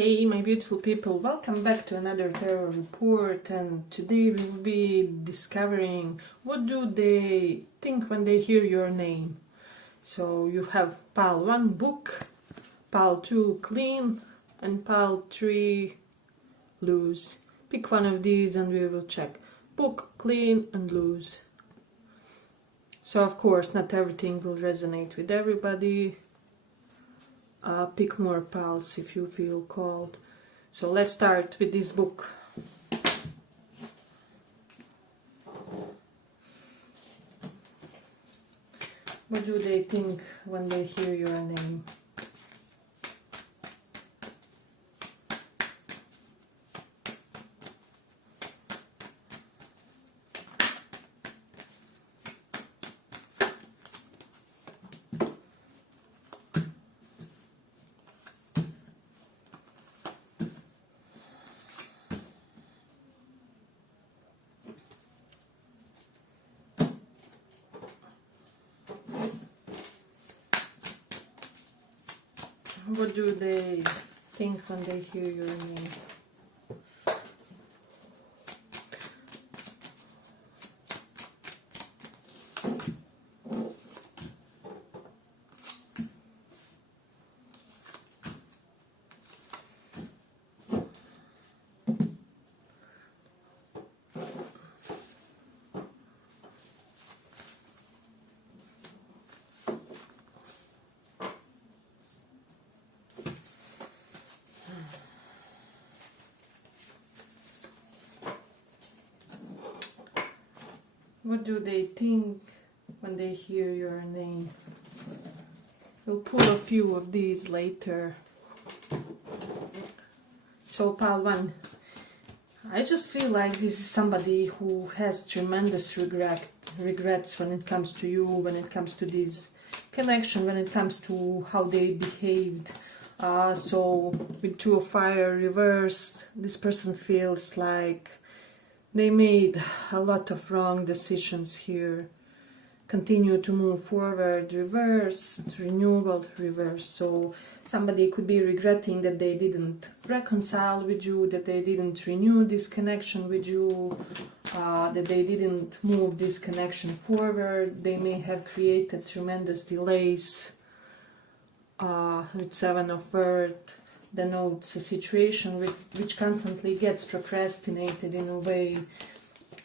Hey my beautiful people, welcome back to another tarot report, and today we will be discovering what do they think when they hear your name. So you have pile 1 book, pile 2 clean, and pile 3 loose. Pick one of these and we will check. Book, clean and loose. So of course not everything will resonate with everybody. Pick more piles if you feel called. So let's start with this book. What do they think when they hear your name? What do they think when they hear your name? What do they think when they hear your name? We'll pull a few of these later. So pile 1. I just feel like this is somebody who has tremendous regrets when it comes to you, when it comes to this connection, when it comes to how they behaved. So with 2 of fire reversed, this person feels like they made a lot of wrong decisions here. Continue to move forward, reversed, renewal, reversed. So somebody could be regretting that they didn't reconcile with you, that they didn't renew this connection with you, that they didn't move this connection forward. They may have created tremendous delays with 7 of Earth. Denotes a situation which constantly gets procrastinated in a way.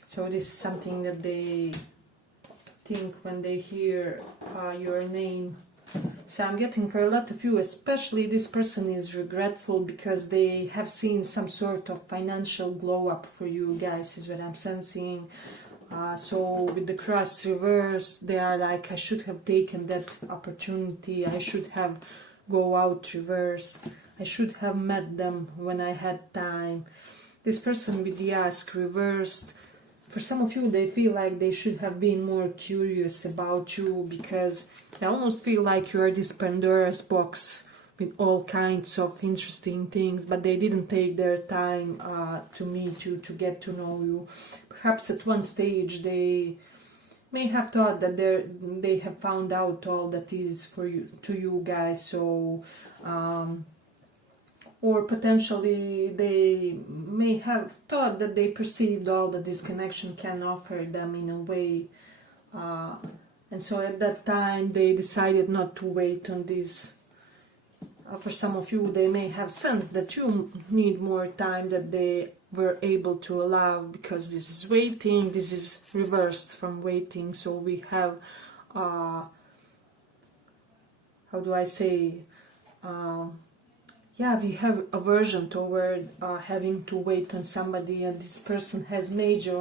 So this is something that they think when they hear your name. So I'm getting for a lot of you, especially this person is regretful because they have seen some sort of financial glow up for you guys, is what I'm sensing. So with the cross reversed, they are like, I should have taken that opportunity, I should have go out reversed, I should have met them when I had time. This person with the ask reversed, for some of you they feel like they should have been more curious about you, because they almost feel like you are this Pandora's box with all kinds of interesting things, but they didn't take their time to meet you, to get to know you. Perhaps at one stage they may have thought that they have found out all that is for you, to you guys. So or potentially they may have thought that they perceived all that this connection can offer them in a way, and so at that time they decided not to wait on this. For some of you, they may have sensed that you need more time that they were able to allow, because this is waiting, this is reversed from waiting. So we have, how do I say, yeah, we have aversion toward having to wait on somebody, and this person has major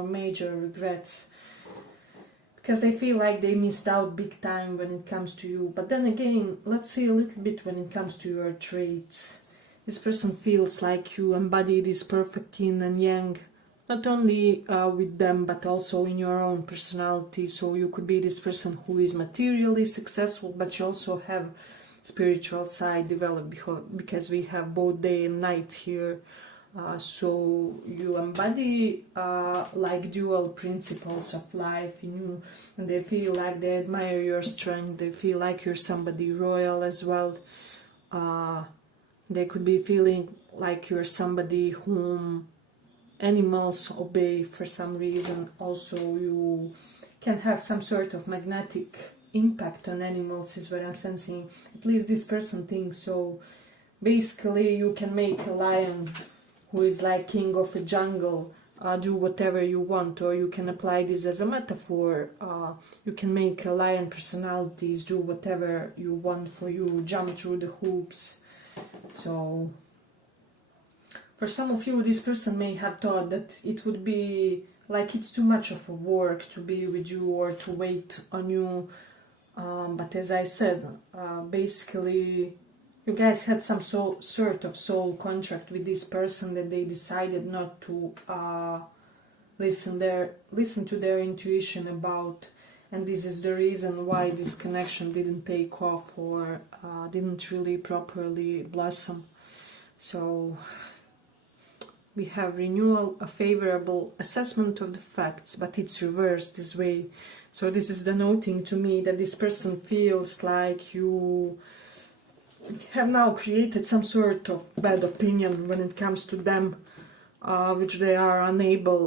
regrets because they feel like they missed out big time when it comes to you. But then again, let's see a little bit when it comes to your traits. This person feels like you embody this perfect yin and yang, not only with them but also in your own personality. So you could be this person who is materially successful, but you also have spiritual side developed, because we have both day and night here. So you embody like dual principles of life in you, and they feel like they admire your strength, they feel like you're somebody royal as well. They could be feeling like you're somebody whom animals obey for some reason. Also, you can have some sort of magnetic impact on animals, is what I'm sensing. At least this person thinks so. Basically, you can make a lion who is like king of a jungle do whatever you want, or you can apply this as a metaphor. You can make a lion personalities do whatever you want for you, jump through the hoops. So for some of you, this person may have thought that it would be like it's too much of a work to be with you or to wait on you. But as I said, basically you guys had some sort of soul contract with this person that they decided not to listen to their intuition about, and this is the reason why this connection didn't take off or didn't really properly blossom. So we have renewal, a favorable assessment of the facts, but it's reversed this way. So this is denoting to me that this person feels like you have now created some sort of bad opinion when it comes to them, which they are unable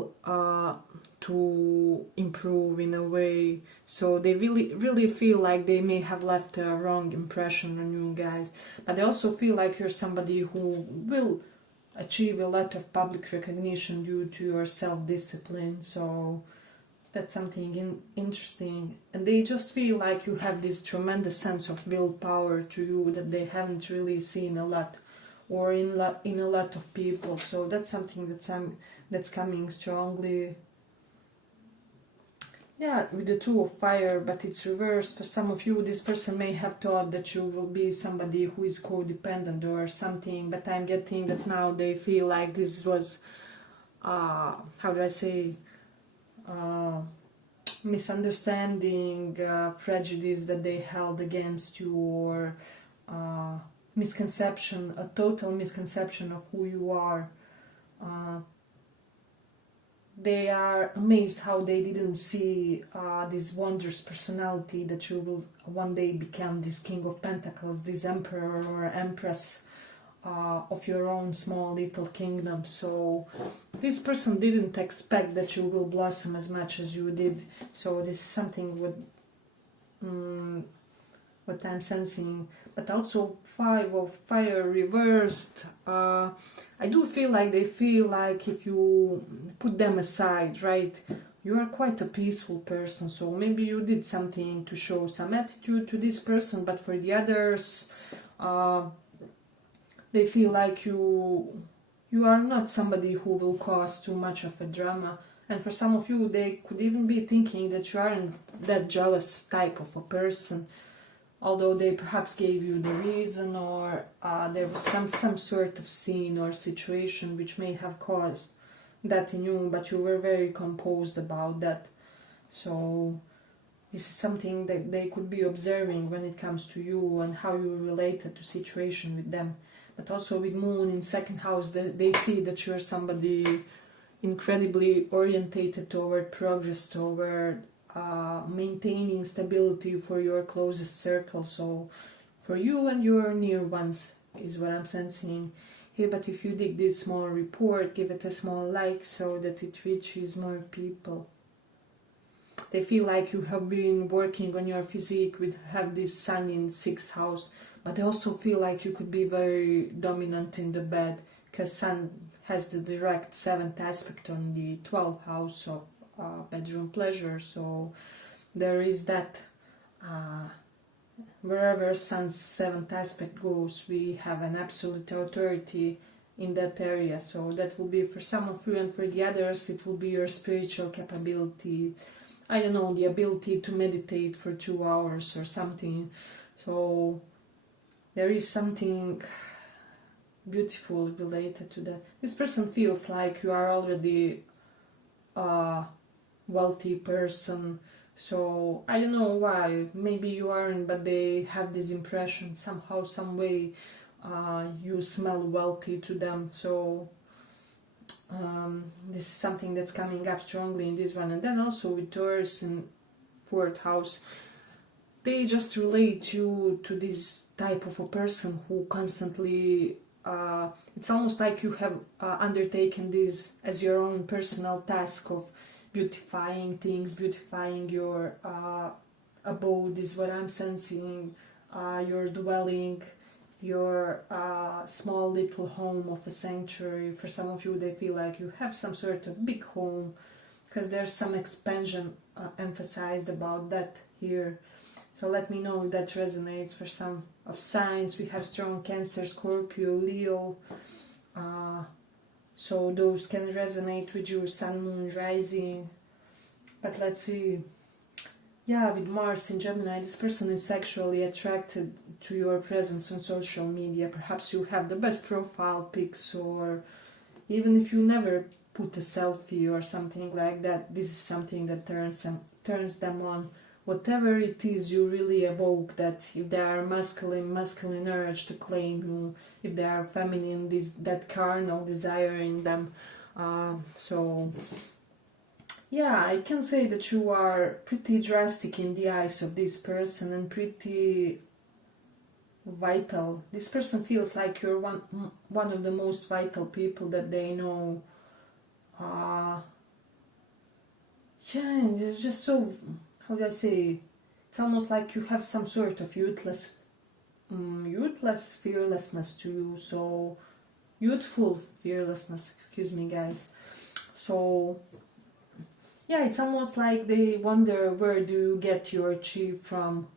to improve in a way. So they really feel like they may have left a wrong impression on you guys. But they also feel like you're somebody who will achieve a lot of public recognition due to your self-discipline. So that's something interesting. And they just feel like you have this tremendous sense of willpower to you that they haven't really seen a lot, or in a lot of people. So that's something that's coming strongly. Yeah, with the Two of Fire, but it's reversed. For some of you, this person may have thought that you will be somebody who is codependent or something, but I'm getting that now they feel like this was, how do I say, misunderstanding, prejudice that they held against you, or misconception, a total misconception of who you are. They are amazed how they didn't see this wondrous personality that you will one day become this King of Pentacles, this Emperor or Empress of your own small little kingdom. So this person didn't expect that you will blossom as much as you did. So this is something what I'm sensing. But also Five of Fire reversed. I do feel like they feel like if you put them aside, right, you are quite a peaceful person. So maybe you did something to show some attitude to this person, but for the others, they feel like you are not somebody who will cause too much of a drama. And for some of you, they could even be thinking that you aren't that jealous type of a person, although they perhaps gave you the reason, or there was some sort of scene or situation which may have caused that in you, but you were very composed about that. So this is something that they could be observing when it comes to you and how you related to situation with them. But also with Moon in second house, they see that you're somebody incredibly orientated toward progress, toward maintaining stability for your closest circle. So for you and your near ones is what I'm sensing here. But if you dig this small report, give it a small like so that it reaches more people. They feel like you have been working on your physique, have this Sun in 6th house, but they also feel like you could be very dominant in the bed, because Sun has the direct 7th aspect on the 12th house of bedroom pleasure. So there is that, wherever Sun's 7th aspect goes, we have an absolute authority in that area. So that will be for some of you, and for the others it will be your spiritual capability. I don't know, the ability to meditate for 2 hours or something. So there is something beautiful related to that. This person feels like you are already wealthy person. So I don't know why, maybe you aren't, but they have this impression somehow, some way you smell wealthy to them. So this is something that's coming up strongly in this one. And then also with Taurus in 4th house, they just relate you to this type of a person who constantly it's almost like you have undertaken this as your own personal task of beautifying things, beautifying your abode is what I'm sensing, your dwelling, your small little home of a sanctuary. For some of you, they feel like you have some sort of big home, because there's some expansion emphasized about that here. So let me know if that resonates for some of signs. We have strong Cancer, Scorpio, Leo. So those can resonate with your Sun, Moon, Rising. But let's see. Yeah, with Mars in Gemini, this person is sexually attracted to your presence on social media. Perhaps you have the best profile pics, or even if you never put a selfie or something like that, this is something that turns them on. Whatever it is, you really evoke that. If they are masculine urge to claim you. If they are feminine, that carnal desire in them. So yeah, I can say that you are pretty drastic in the eyes of this person and pretty vital. This person feels like you're one of the most vital people that they know. Yeah, you're just so, how do I say, it's almost like you have some sort of youthful fearlessness to you. So youthful fearlessness, excuse me guys. So yeah, it's almost like they wonder, where do you get your chi from,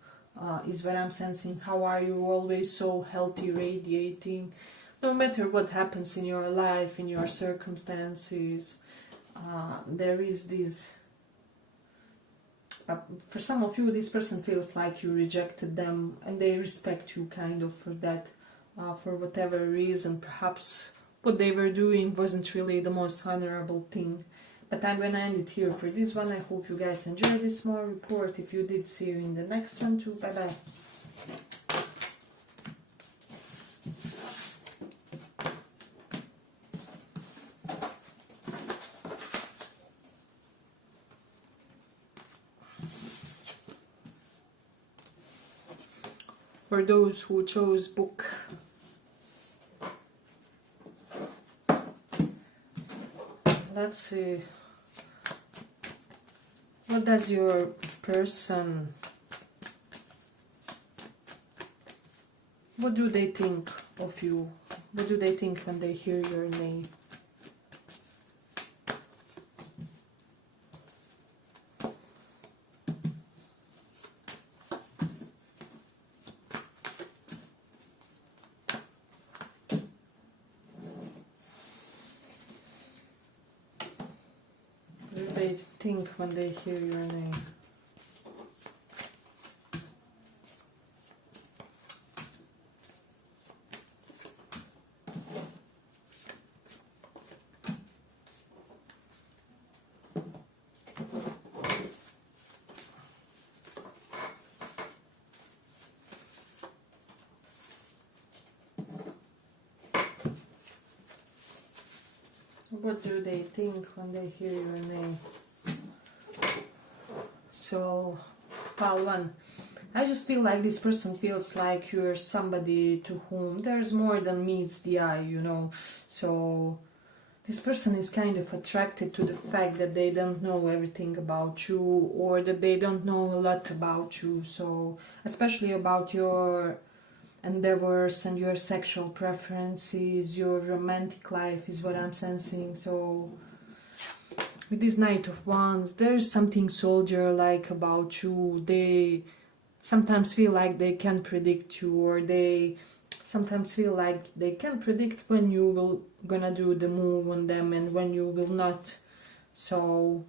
is what I'm sensing. How are you always so healthy, radiating, no matter what happens in your life, in your circumstances. There is this, for some of you, this person feels like you rejected them, and they respect you kind of for that, for whatever reason. Perhaps what they were doing wasn't really the most honorable thing. But I'm gonna end it here for this one. I hope you guys enjoyed this small report. If you did, see you in the next one too. Bye bye. For those who chose book, let's see. What does your person, what do they think of you? What do they think when they hear your name? They think when they hear your name? What do they think when they hear your name? So, pile 1. I just feel like this person feels like you're somebody to whom there's more than meets the eye, you know. So, this person is kind of attracted to the fact that they don't know everything about you, or that they don't know a lot about you. So, especially about your endeavors and your sexual preferences, your romantic life is what I'm sensing. So with this Knight of Wands, there's something soldier-like about you. They sometimes feel like they can predict you, or they sometimes feel like they can predict when you will gonna do the move on them and when you will not. So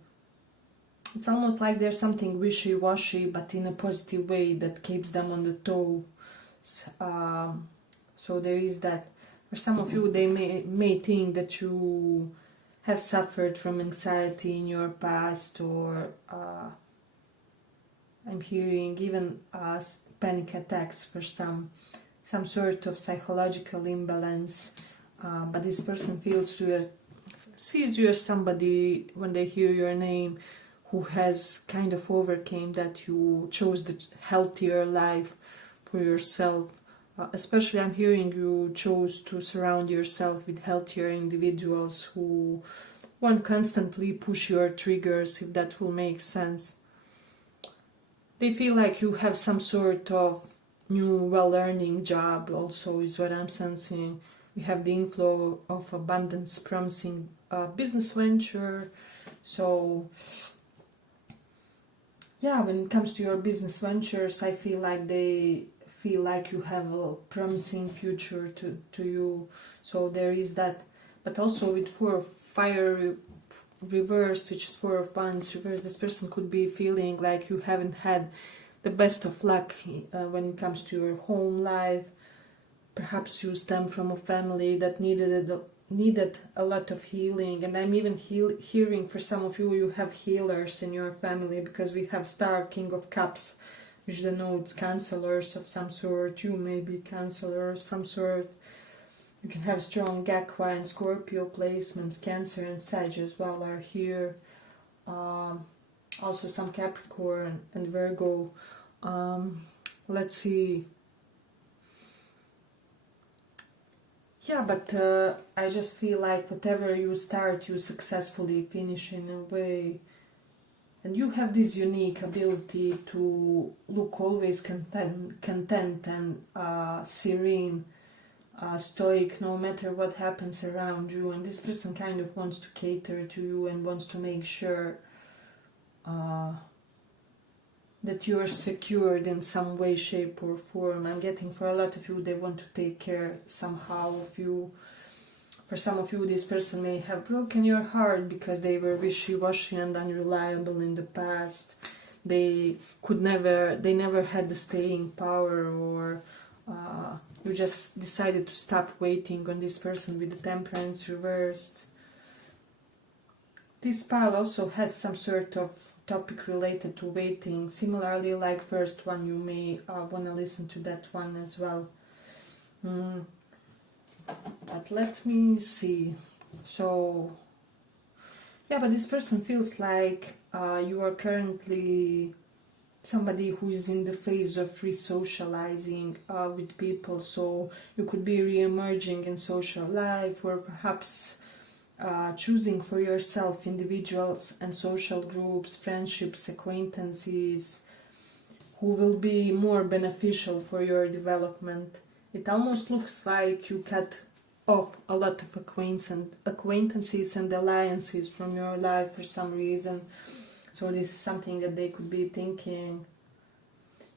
it's almost like there's something wishy-washy, but in a positive way, that keeps them on the toe. So there is that. For some of you, they may think that you have suffered from anxiety in your past, or I'm hearing even panic attacks for some sort of psychological imbalance. But this person sees you as somebody, when they hear your name, who has kind of overcame that. You chose the healthier life for yourself. especially I'm hearing you chose to surround yourself with healthier individuals who won't constantly push your triggers, if that will make sense. They feel like you have some sort of new well-earning job also, is what I'm sensing. We have the inflow of abundance promising business venture. So yeah, when it comes to your business ventures, I feel like they feel like you have a promising future to you. So there is that. But also with 4 of fire reversed, which is 4 of wands reversed, this person could be feeling like you haven't had the best of luck when it comes to your home life. Perhaps you stem from a family that needed a lot of healing, and I'm even hearing for some of you, you have healers in your family, because we have Star, King of Cups, which denotes counselors of some sort. You may be counselor of some sort. You can have strong Aqua and Scorpio placements. Cancer and Sag as well are here. Also some Capricorn and Virgo. Let's see. Yeah, but I just feel like whatever you start, you successfully finish in a way. And you have this unique ability to look always content and serene, stoic, no matter what happens around you. And this person kind of wants to cater to you and wants to make sure that you are secured in some way, shape or form. I'm getting for a lot of you, they want to take care somehow of you. For some of you, this person may have broken your heart because they were wishy-washy and unreliable in the past. They never had the staying power, or you just decided to stop waiting on this person with the Temperance reversed. This pile also has some sort of topic related to waiting. Similarly, like first one, you may want to listen to that one as well. But let me see. So, yeah, but this person feels like you are currently somebody who is in the phase of re-socializing with people. So you could be re-emerging in social life, or perhaps choosing for yourself individuals and social groups, friendships, acquaintances who will be more beneficial for your development. It almost looks like you cut off a lot of acquaintances and alliances from your life for some reason. So this is something that they could be thinking.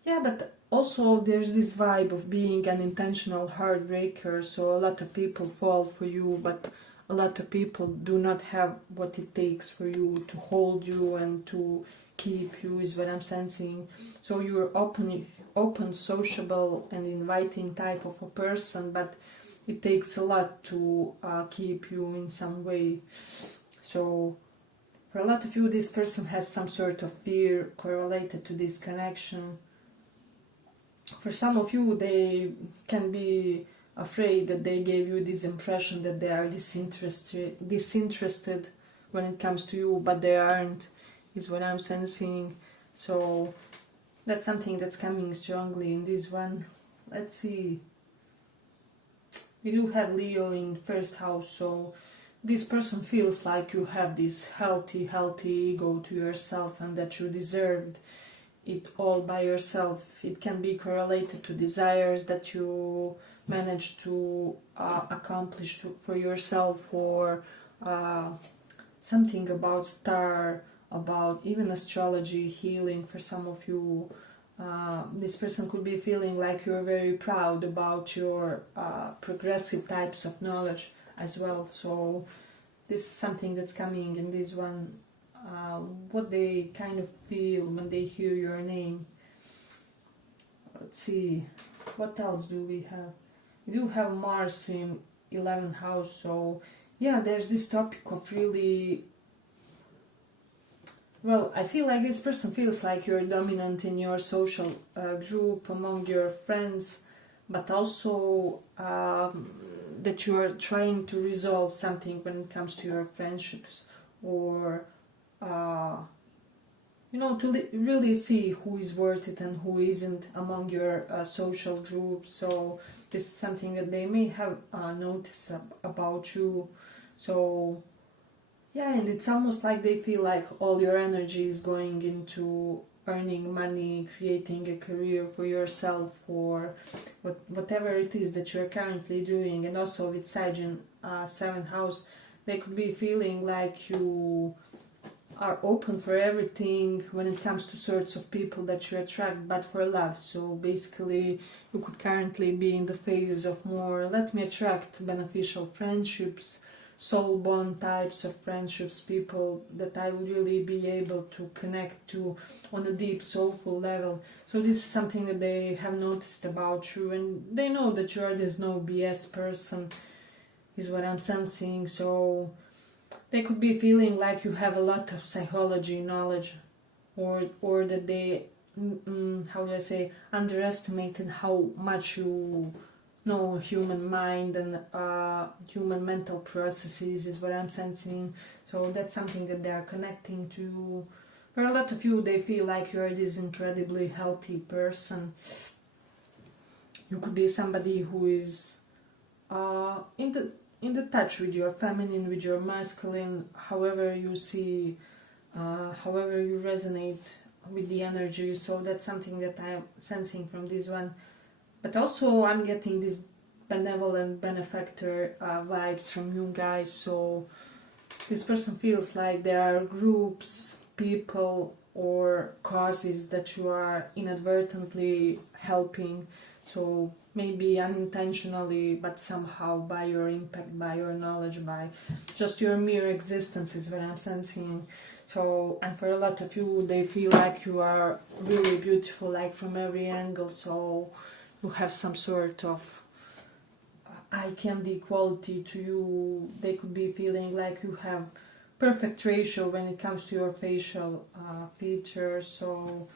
Yeah, but also there's this vibe of being an intentional heartbreaker. So a lot of people fall for you, but a lot of people do not have what it takes for you to hold you and to keep you, is what I'm sensing. So you're open, sociable and inviting type of a person, but it takes a lot to keep you in some way. So for a lot of you, this person has some sort of fear correlated to this connection. For some of you, they can be afraid that they gave you this impression that they are disinterested when it comes to you, but they aren't, is what I'm sensing. So that's something that's coming strongly in this one. Let's see. We do have Leo in first house, so this person feels like you have this healthy ego to yourself and that you deserved it all by yourself. It can be correlated to desires that you managed to accomplish for yourself, or something about star, about even astrology, healing for some of you. This person could be feeling like you're very proud about your progressive types of knowledge as well. So this is something that's coming in this one. What they kind of feel when they hear your name. Let's see, what else do we have? We do have Mars in 11th house, so yeah, there's this topic of really, well, I feel like this person feels like you're dominant in your social group among your friends, but also that you are trying to resolve something when it comes to your friendships, or you know, to really see who is worth it and who isn't among your social group. So this is something that they may have noticed about you. So yeah, and it's almost like they feel like all your energy is going into earning money, creating a career for yourself, or whatever it is that you're currently doing. And also with Sage 7th house, they could be feeling like you are open for everything when it comes to sorts of people that you attract, but for love. So basically you could currently be in the phase of more let me attract beneficial friendships, soul bond types of friendships, people that I will really be able to connect to on a deep soulful level. So this is something that they have noticed about you, and they know that you're this no BS person, is what I'm sensing. So they could be feeling like you have a lot of psychology knowledge, or that they how do I say, underestimated how much you know human mind and human mental processes, is what I'm sensing. So that's something that they are connecting to. For a lot of you, they feel like you're this incredibly healthy person. You could be somebody who is in the touch with your feminine, with your masculine, however you see, however you resonate with the energy. So that's something that I'm sensing from this one. But also I'm getting this benevolent benefactor vibes from you guys. So this person feels like there are groups, people or causes that you are inadvertently helping. So maybe unintentionally, but somehow by your impact, by your knowledge, by just your mere existence, is what I'm sensing. So, and for a lot of you, they feel like you are really beautiful, like from every angle. So you have some sort of eye candy quality to you. They could be feeling like you have perfect ratio when it comes to your facial features. So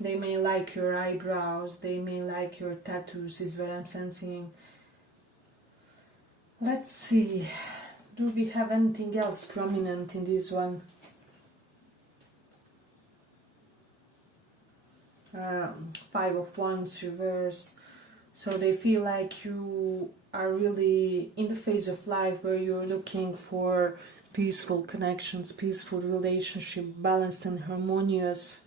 they may like your eyebrows, they may like your tattoos, is what I'm sensing. Let's see, do we have anything else prominent in this one? Five of Wands reversed. So they feel like you are really in the phase of life where you're looking for peaceful connections, peaceful relationship, balanced and harmonious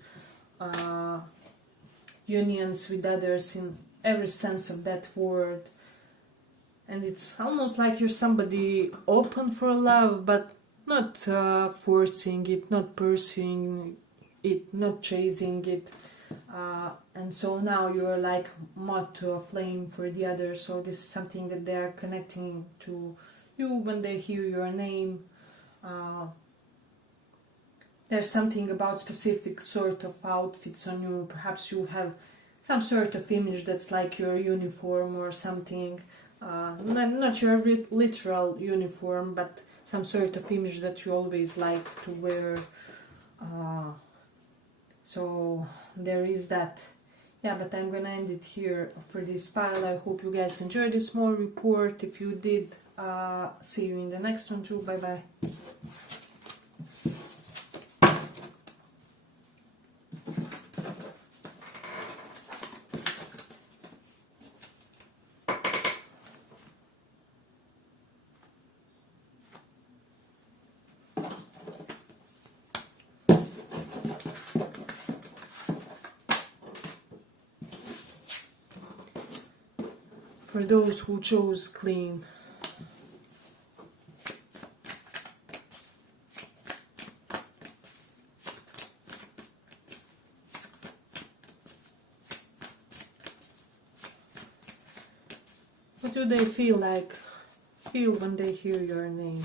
unions with others in every sense of that word. And it's almost like you're somebody open for love, but not forcing it, not pursuing it, not chasing it. And so now you're like moth to a flame for the other. So this is something that they are connecting to you when they hear your name. There's something about specific sort of outfits on you. Perhaps you have some sort of image that's like your uniform or something. Not your literal uniform, but some sort of image that you always like to wear. So there is that. Yeah, but I'm gonna end it here for this pile. I hope you guys enjoyed this small report. If you did, see you in the next one too. Bye bye. For those who chose clean. What do they feel when they hear your name?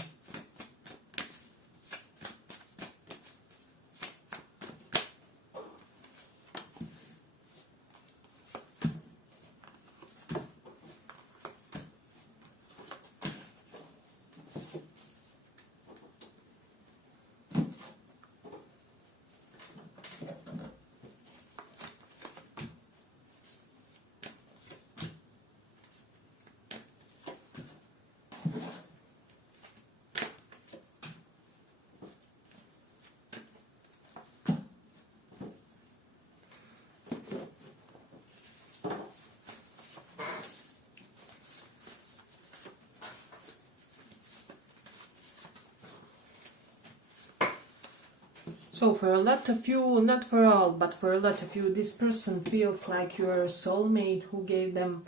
So for a lot of you, not for all, but for a lot of you, this person feels like you're a soulmate who gave them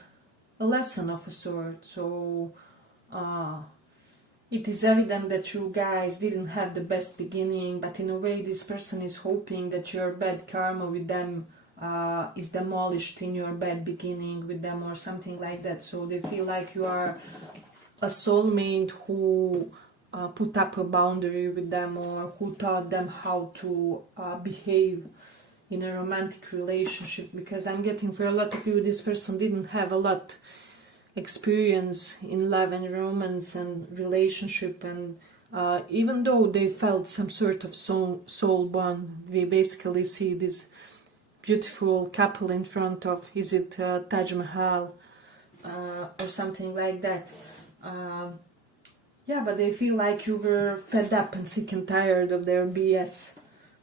a lesson of a sort. So it is evident that you guys didn't have the best beginning, but in a way this person is hoping that your bad karma with them is demolished in your bad beginning with them or something like that. So they feel like you are a soulmate who put up a boundary with them, or who taught them how to behave in a romantic relationship, because I'm getting for a lot of you this person didn't have a lot experience in love and romance and relationship, and even though they felt some sort of soul bond, we basically see this beautiful couple in front of, is it Taj Mahal or something like that. Yeah, but they feel like you were fed up and sick and tired of their BS.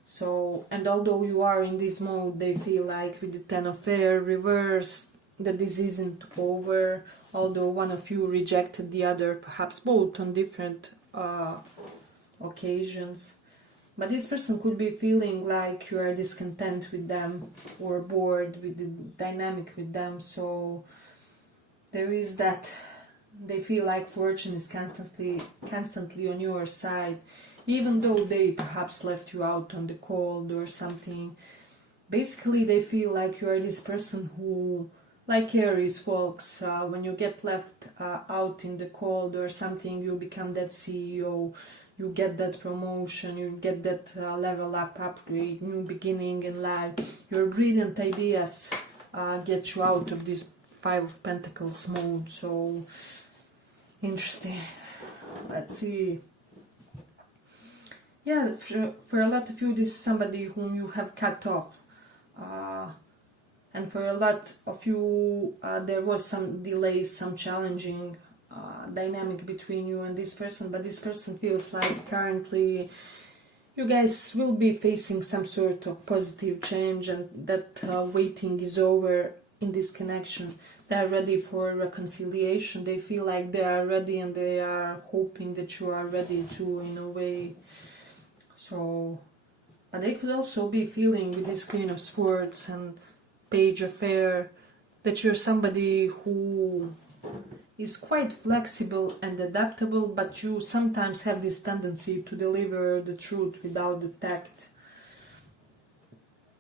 So, and although you are in this mode, they feel like with the Ten of Air reversed, that this isn't over, although one of you rejected the other, perhaps both on different occasions. But this person could be feeling like you are discontent with them or bored with the dynamic with them. So there is that. They feel like fortune is constantly on your side, even though they perhaps left you out on the cold or something. Basically, they feel like you are this person who, like Aries folks, when you get left out in the cold or something, you become that CEO, you get that promotion, you get that level up, upgrade, new beginning in life. Your brilliant ideas get you out of this Five of Pentacles mode. So interesting. Let's see. Yeah, for a lot of you, this is somebody whom you have cut off. And for a lot of you, there was some delays, some challenging dynamic between you and this person. But this person feels like currently you guys will be facing some sort of positive change, and that waiting is over in this connection. They are ready for reconciliation. They feel like they are ready, and they are hoping that you are ready too, in a way. So, but they could also be feeling with this Queen of Swords and Page of Air that you're somebody who is quite flexible and adaptable, but you sometimes have this tendency to deliver the truth without the tact,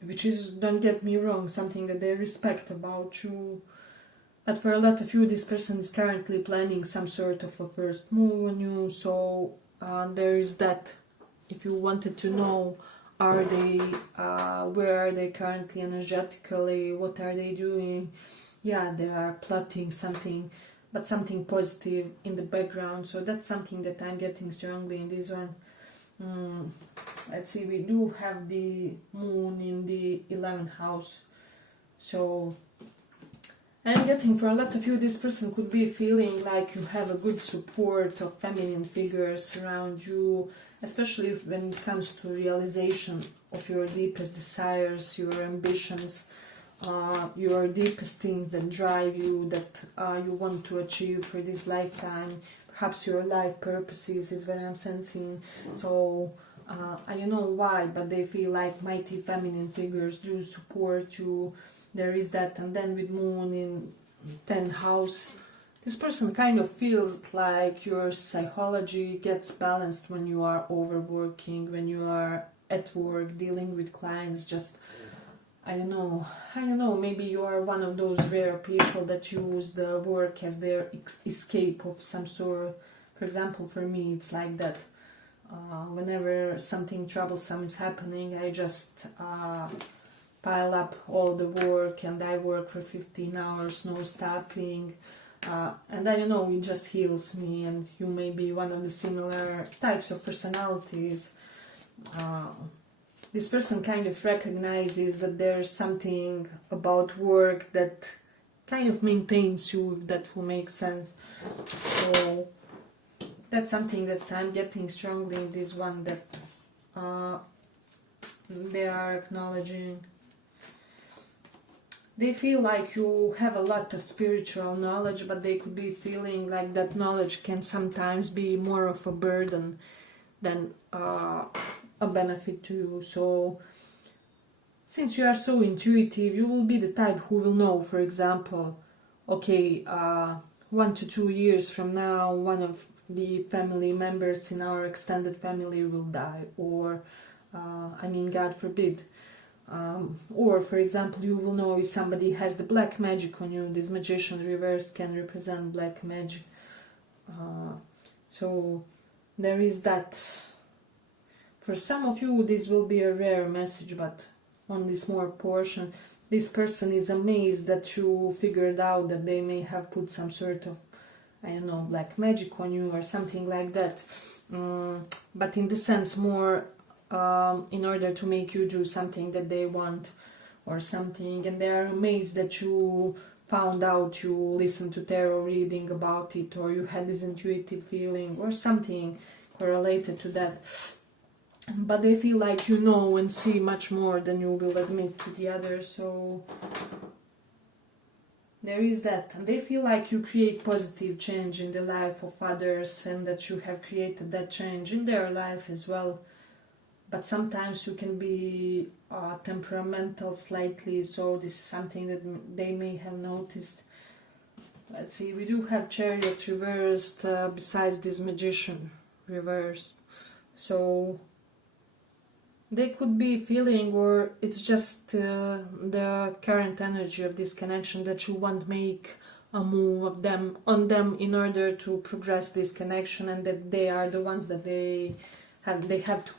which is, don't get me wrong, something that they respect about you. But for a lot of you, this person is currently planning some sort of a first move on you. So there is that. If you wanted to know, are they, where are they currently energetically, what are they doing? Yeah, they are plotting something, but something positive in the background. So that's something that I'm getting strongly in this one. Let's see, we do have the moon in the 11th house. So I'm getting for a lot of you, this person could be feeling like you have a good support of feminine figures around you, especially when it comes to realization of your deepest desires, your ambitions, your deepest things that drive you, that you want to achieve for this lifetime. Perhaps your life purposes is what I'm sensing. So I don't know why, but they feel like mighty feminine figures do support you. There is that. And then with moon in 10th house, this person kind of feels like your psychology gets balanced when you are overworking, when you are at work dealing with clients. Just I don't know, maybe you are one of those rare people that use the work as their escape of some sort. For example, for me it's like that. Whenever something troublesome is happening, I just pile up all the work, and I work for 15 hours, no stopping. And I don't know, it just heals me. And you may be one of the similar types of personalities. This person kind of recognizes that there's something about work that kind of maintains you, if that will make sense. So that's something that I'm getting strongly in this one, that they are acknowledging. They feel like you have a lot of spiritual knowledge, but they could be feeling like that knowledge can sometimes be more of a burden than a benefit to you. So since you are so intuitive, you will be the type who will know, for example, okay, 1 to 2 years from now, one of the family members in our extended family will die, or I mean, God forbid. Or, for example, you will know if somebody has the black magic on you. This magician reversed can represent black magic. So there is that. For some of you, this will be a rare message, but on this more portion, this person is amazed that you figured out that they may have put some sort of, I don't know, black magic on you or something like that. But in the sense more in order to make you do something that they want or something, and they are amazed that you found out, you listened to tarot reading about it, or you had this intuitive feeling or something correlated to that. But they feel like you know and see much more than you will admit to the others. So there is that. And they feel like you create positive change in the life of others, and that you have created that change in their life as well. But sometimes you can be temperamental slightly, so this is something that they may have noticed. Let's see, we do have Chariot reversed besides this Magician reversed. So they could be feeling, or it's just the current energy of this connection, that you want to make a move on them in order to progress this connection, and that they are the ones that they have to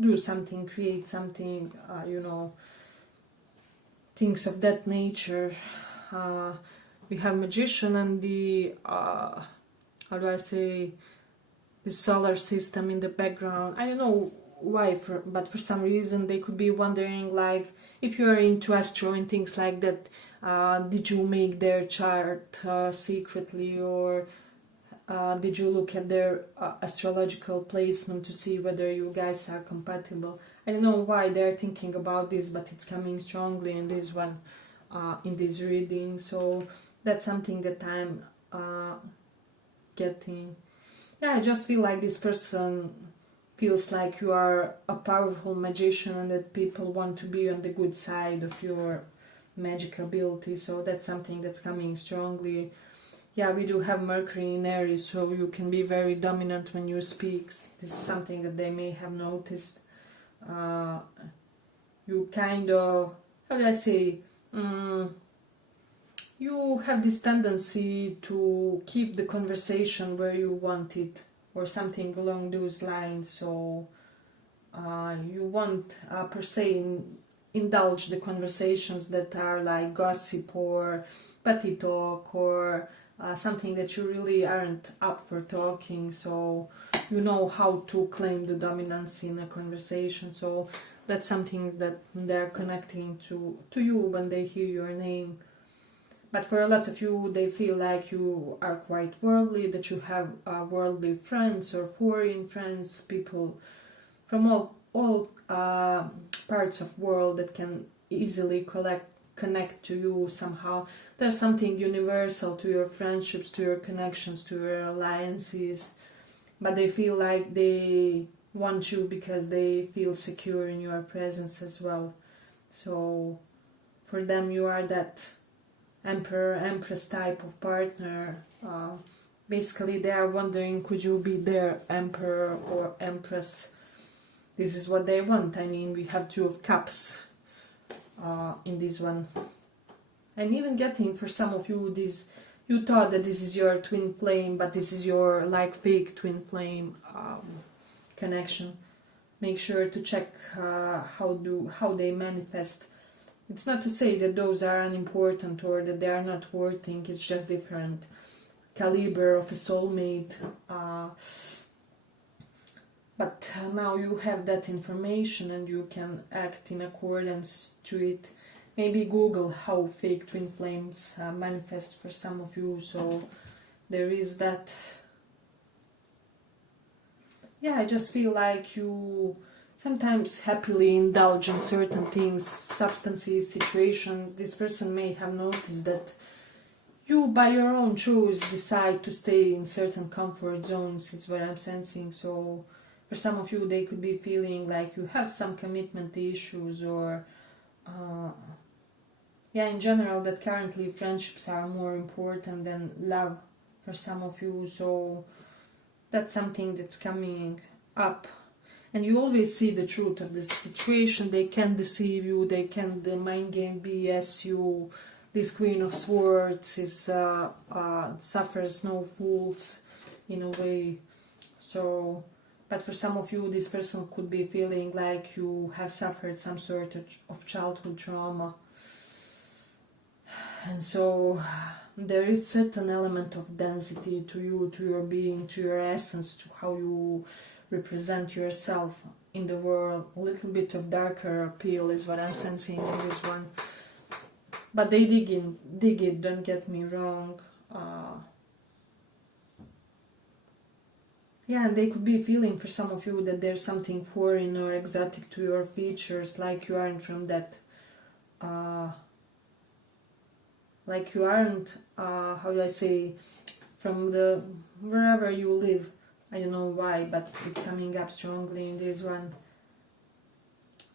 do something, create something, things of that nature. We have Magician and the how do I say, the solar system in the background. I don't know why, but for some reason they could be wondering, like, if you are into astro and things like that, did you make their chart secretly, or did you look at their astrological placement to see whether you guys are compatible? I don't know why they're thinking about this, but it's coming strongly in this one, in this reading. So that's something that I'm getting. Yeah, I just feel like this person feels like you are a powerful magician, and that people want to be on the good side of your magic ability. So that's something that's coming strongly. Yeah, we do have Mercury in Aries, so you can be very dominant when you speak. This is something that they may have noticed. You kind of, how do I say, you have this tendency to keep the conversation where you want it, or something along those lines. So you won't per se indulge the conversations that are like gossip or petty talk, or something that you really aren't up for talking. So you know how to claim the dominance in a conversation. So that's something that they're connecting to you when they hear your name. But for a lot of you, they feel like you are quite worldly, that you have worldly friends or foreign friends, people from all parts of world that can easily connect to you somehow. There's something universal to your friendships, to your connections, to your alliances, but they feel like they want you because they feel secure in your presence as well. So for them, you are that Emperor, Empress type of partner. Basically, they are wondering, could you be their Emperor or Empress? This is what they want. I mean, we have Two of Cups in this one. And even getting, for some of you, this, you thought that this is your twin flame, but this is your like fake twin flame connection. Make sure to check how they manifest. It's not to say that those are unimportant or that they are not working. It's just different caliber of a soulmate. But now you have that information and you can act in accordance to it. Maybe Google how fake twin flames manifest for some of you. So there is that. Yeah, I just feel like you sometimes happily indulge in certain things, substances, situations. This person may have noticed that you, by your own choice, decide to stay in certain comfort zones. It's what I'm sensing. So for some of you, they could be feeling like you have some commitment issues, or yeah, in general, that currently friendships are more important than love for some of you. So that's something that's coming up. And you always see the truth of this situation. They can deceive you, they can the mind game BS you. This Queen of Swords is suffers no fools in a way. So, but for some of you, this person could be feeling like you have suffered some sort of childhood trauma. And so there is certain element of density to you, to your being, to your essence, to how you represent yourself in the world. A little bit of darker appeal is what I'm sensing in this one. But they dig it, don't get me wrong. Yeah, and they could be feeling for some of you that there's something foreign or exotic to your features, like you aren't from that, like you aren't, how do I say, from the, wherever you live. I don't know why, but it's coming up strongly in this one.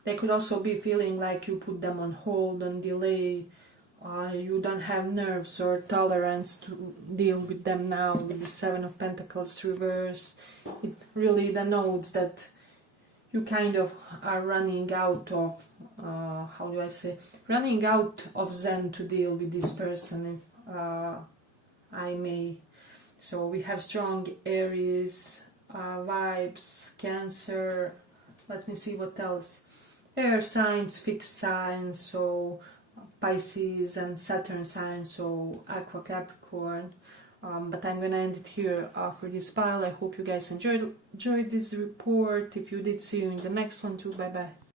They could also be feeling like you put them on hold, on delay. You don't have nerves or tolerance to deal with them now with the Seven of Pentacles reverse. It really denotes that you kind of are running out of, how do I say, running out of zen to deal with this person, if I may. So we have strong Aries vibes, Cancer, let me see what else. Air signs, fixed signs, so Pisces and Saturn signs, so Aqua, Capricorn. But I'm gonna end it here for this pile. I hope you guys enjoyed this report. If you did, see you in the next one too. Bye bye.